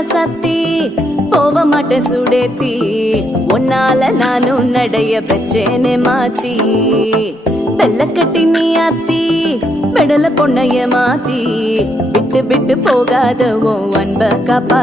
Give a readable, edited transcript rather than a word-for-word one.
ராசாத்தி போக மாட்டேன் சுடேத்தி உன்னால நானும் நடைய பெற்றேனே மாத்தி வெள்ள கட்டி நீ ஆத்தி பெடல பொண்ணைய மாத்தி விட்டு விட்டு போகாத உன் அன்ப காப்பா